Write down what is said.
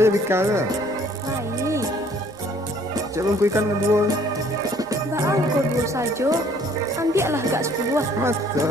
ya bicara. Nah ini, Cek bangku ikan kedua. mbak angko dua saja. Ambillah gak 10. Masa?